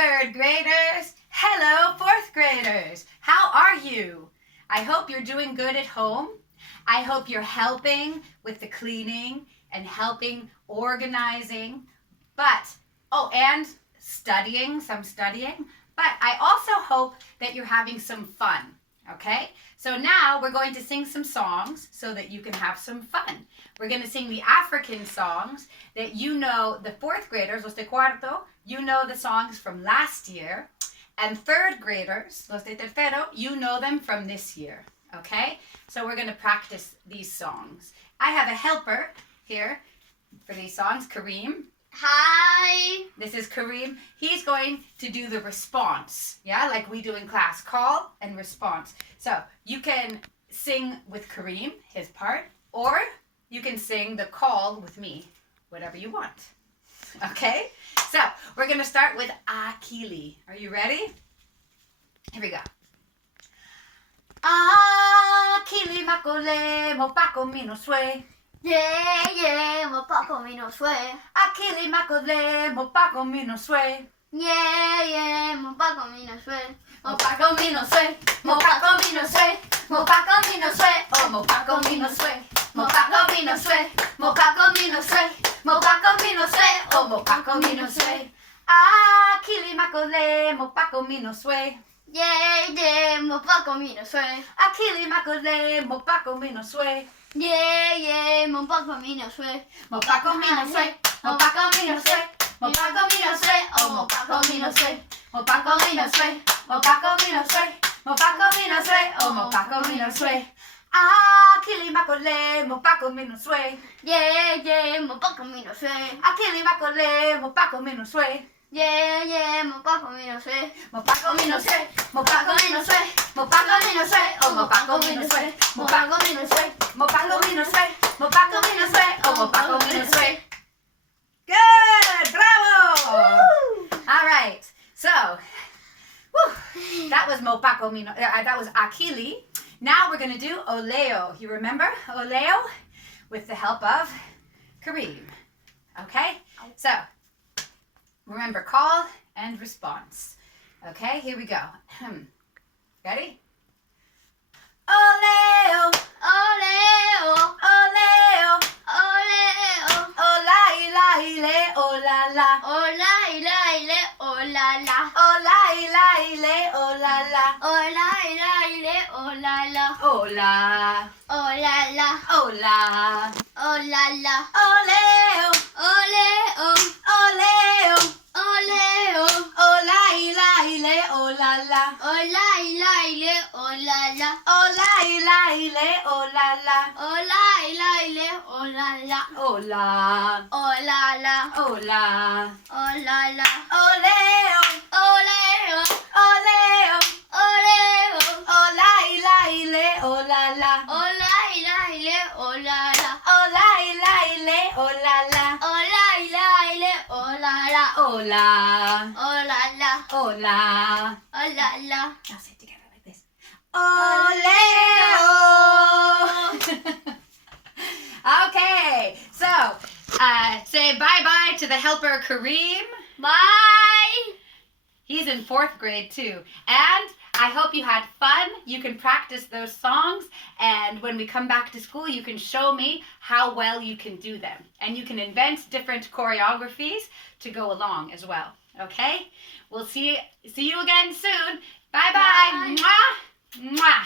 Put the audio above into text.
third graders. Hello, fourth graders. How are you? I hope you're doing good at home. I hope you're helping with the cleaning and helping organizing, and studying, some studying. But I also hope that you're having some fun, okay? So now we're going to sing some songs so that you can have some fun. We're going to sing the African songs that you know, the fourth graders, los de cuarto, you know the songs from last year. And third graders, los de tercero, you know them from this year, okay? So we're going to practice these songs. I have a helper here for these songs, Kareem. Hi. This is Kareem. He's going to do the response, yeah, like we do in class, call and response. So you can sing with Kareem, his part, or you can sing the call with me, whatever you want. Okay? So we're going to start with Akili. Are you ready? Here we go. Akili makole mopako minoswe. Yeah, yeah, mopako minoswe. Akili makole mopako minoswe. Yeah, yeah, mopako minoswe. Mopako minoswe. Mopako minoswe. Mopako minoswe. Oh, mopako minoswe. Mopako minoswe. Mopako minoswe. Mopako minoswe. Oh, mopako minoswe. Akili makole mopako minoswe. Yeah, yeah, mopako minoswe. Akili makole mopako minoswe. Yeah, yeah, mopako minoswe. Mopako minoswe. Mopako minoswe. Mopako minoswe. Oh, mopako minoswe. Mopako minoswe. Mopako minoswe. Mopako minoswe. Oh, mopako minoswe. Akili makole mopako minoswe. Yeah, yeah, mopako minoswe. Akili makole mopako minoswe. Yeah, yeah, mopako minoswe. Mopako minoswe. Mopako minoswe. Mopako minoswe. Oh, mopako minoswe. Mopako minoswe. Mopako minoswe. Mopako minoswe. Oh, mopako minoswe. Good! Bravo! All right. So, that was Mopako Mino. That was Akili. Now we're going to do Oleo. You remember Oleo? With the help of Kareem. Okay? So, remember call and response. Okay, here we go. Ready? Oleo, Oleo, oleo, oleo. ola ila ile, ola la. Ola, ila, ile, ola, la. Ola ila ile, ola la. Ola, ila, ile, ola, la. Ola, Ola, la. ola. Ola, la. Oleo, Oleo, oleo, oleo. ola ila ile, ola la. Ola, ila, ile, ola, la. Ola ila ile, ola la. Ola, ila, ile, ola, la. Ola, Ola, la. ola. Ola, la. Oleo, Oleo, oleo, oleo. ola ila ile, ola la. Ola, ila, ile, ola, la. Ola ila ile, ola la. Ola, ila, ile, ola, la. Ola, Ola, la. ola. Ola, la. Now say it together like this. Oleo. Okay, so say bye-bye to the helper Kareem. Bye. He's in fourth grade too. And I hope you had fun. You can practice those songs, and when we come back to school, you can show me how well you can do them. And you can invent different choreographies to go along as well. Okay? We'll see you again soon. Bye-bye. Bye. Mwah. Mwah.